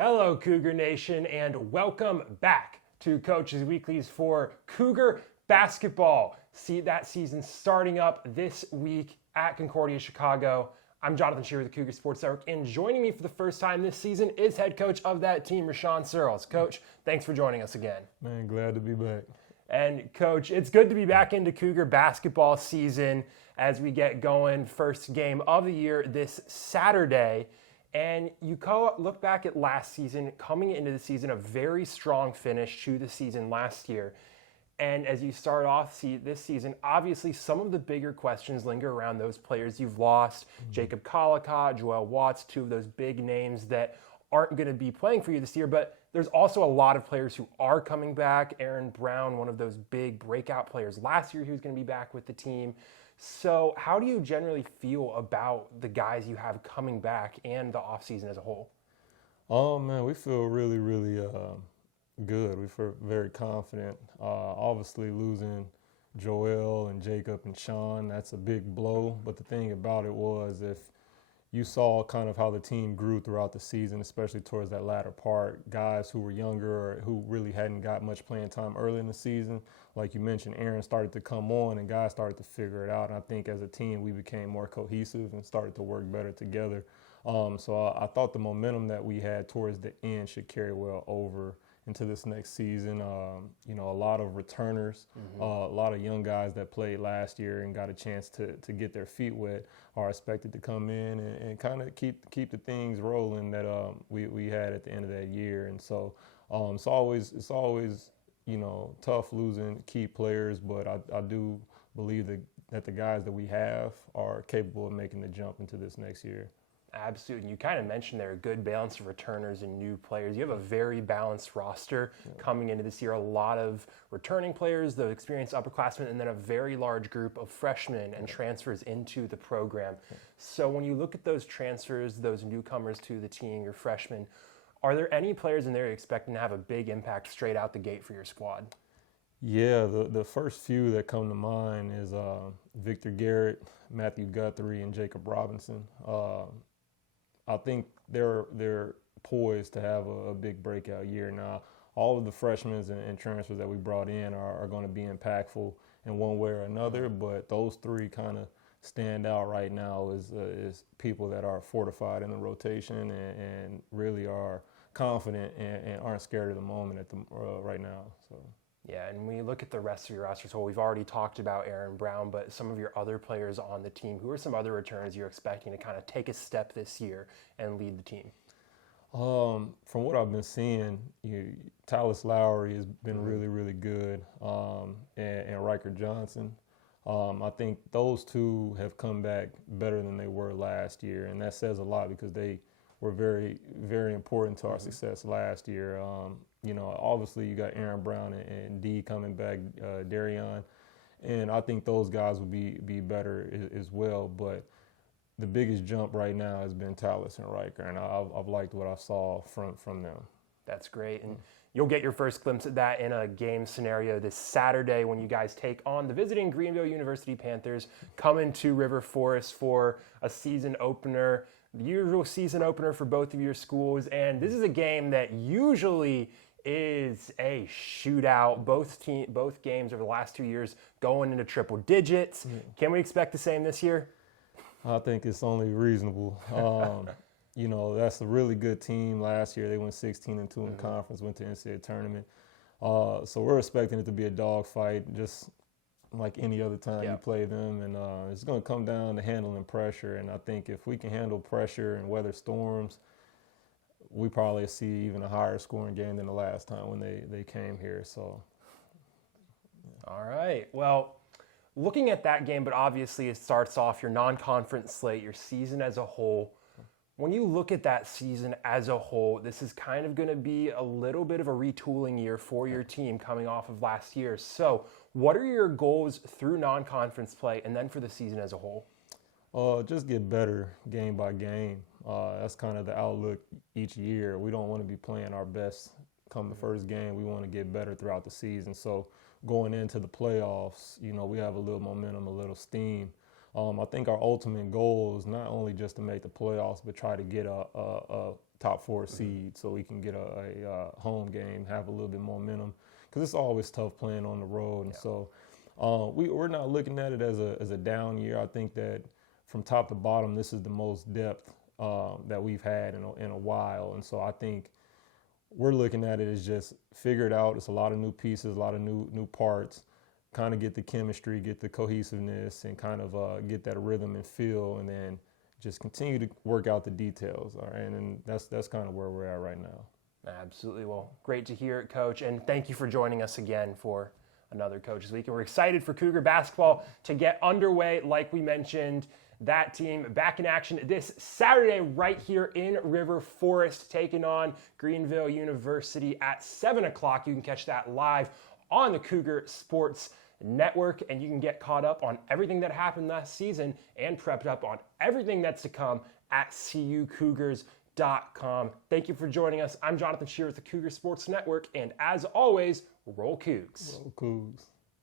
Hello, Cougar Nation, and welcome back to Coach's Weeklies for Cougar basketball. See that season starting up this week at Concordia, Chicago. I'm Jonathan Shearer with the Cougar Sports Network, and joining me for the first time this season is head coach of that team, Rashawn Searles. Coach, thanks for joining us again. Man, glad to be back. And Coach, it's good to be back into Cougar basketball season as we get going. First game of the year this Saturday. And you look back at last season, coming into the season, a very strong finish to the season last year. And as you start off this season, obviously some of the bigger questions linger around those players you've lost. Jacob Collicott, Joel Watts, two of those big names that aren't going to be playing for you this year. But there's also a lot of players who are coming back. Aaron Brown, one of those big breakout players last year who's going to be back with the team. So how do you generally feel about the guys you have coming back and the offseason as a whole? Oh, man, we feel really, really good. We feel very confident. Obviously, losing Joel and Jacob and Sean, that's a big blow. But the thing about it was, if you saw kind of how the team grew throughout the season, especially towards that latter part, guys who were younger or who really hadn't got much playing time early in the season, like you mentioned, Aaron started to come on and guys started to figure it out. And I think as a team, we became more cohesive and started to work better together. So I thought the momentum that we had towards the end should carry well over into this next season. A lot of returners, a lot of young guys that played last year and got a chance to get their feet wet are expected to come in and kind of keep the things rolling that we had at the end of that year. And so it's always tough losing key players, but I do believe that the guys that we have are capable of making the jump into this next year. Absolutely. You kind of mentioned there a good balance of returners and new players. You have a very balanced roster coming into this year. A lot of returning players, the experienced upperclassmen, and then a very large group of freshmen and transfers into the program. So when you look at those transfers, those newcomers to the team, your freshmen, are there any players in there you're expecting to have a big impact straight out the gate for your squad? Yeah, the first few that come to mind is Victor Garrett, Matthew Guthrie, and Jacob Robinson. I think they're poised to have a big breakout year. Now, all of the freshmen and transfers that we brought in are going to be impactful in one way or another, but those three kind of stand out right now as people that are fortified in the rotation and really are confident and aren't scared of the moment right now. So. Yeah, and when you look at the rest of your roster, so we've already talked about Aaron Brown, but some of your other players on the team, who are some other returners you're expecting to kind of take a step this year and lead the team? From what I've been seeing, Tallis Lowry has been really, really good, and Riker Johnson. I think those two have come back better than they were last year, and that says a lot because they were very, very important to our success last year. Obviously you got Aaron Brown and D coming back, Darion, and I think those guys will be better as well. But the biggest jump right now has been Tallis and Riker, and I've liked what I saw from them. That's great, and you'll get your first glimpse of that in a game scenario this Saturday when you guys take on the visiting Greenville University Panthers, coming to River Forest for a season opener. The usual season opener for both of your schools, and this is a game that usually is a shootout. Both games over the last 2 years going into triple digits. Can we expect the same this year? I think it's only reasonable. That's a really good team. Last year they went 16-2 in conference, went to the NCAA tournament. So we're expecting it to be a dogfight, just like any other time you play them, and it's going to come down to handling pressure. And I think if we can handle pressure and weather storms, we probably see even a higher scoring game than the last time when they came here. So, all right. Well, looking at that game, but obviously it starts off your non-conference slate, your season as a whole. When you look at that season as a whole, this is kind of going to be a little bit of a retooling year for your team coming off of last year. So what are your goals through non-conference play and then for the season as a whole? Just get better game by game. That's kind of the outlook each year. We don't want to be playing our best come the first game. We want to get better throughout the season. So going into the playoffs, we have a little momentum, a little steam. I think our ultimate goal is not only just to make the playoffs, but try to get a top 4 seed so we can get a home game, have a little bit more momentum, because it's always tough playing on the road. And so we're not looking at it as a down year. I think that from top to bottom, this is the most depth that we've had in a while. And so I think we're looking at it as just figure it out. It's a lot of new pieces, a lot of new parts, kind of get the chemistry, get the cohesiveness, and kind of get that rhythm and feel, and then just continue to work out the details. All right, and that's kind of where we're at right now. Absolutely. Well, great to hear it, Coach, and thank you for joining us again for another Coach's Week. And we're excited for Cougar basketball to get underway. Like we mentioned, that team back in action this Saturday right here in River Forest, taking on Greenville University at 7 o'clock. You can catch that live on the Cougar Sports Network, and you can get caught up on everything that happened last season and prepped up on everything that's to come at cucougars.com. Thank you for joining us. I'm Jonathan Shear with the Cougar Sports Network, and as always, roll Cougs. Roll Cougs.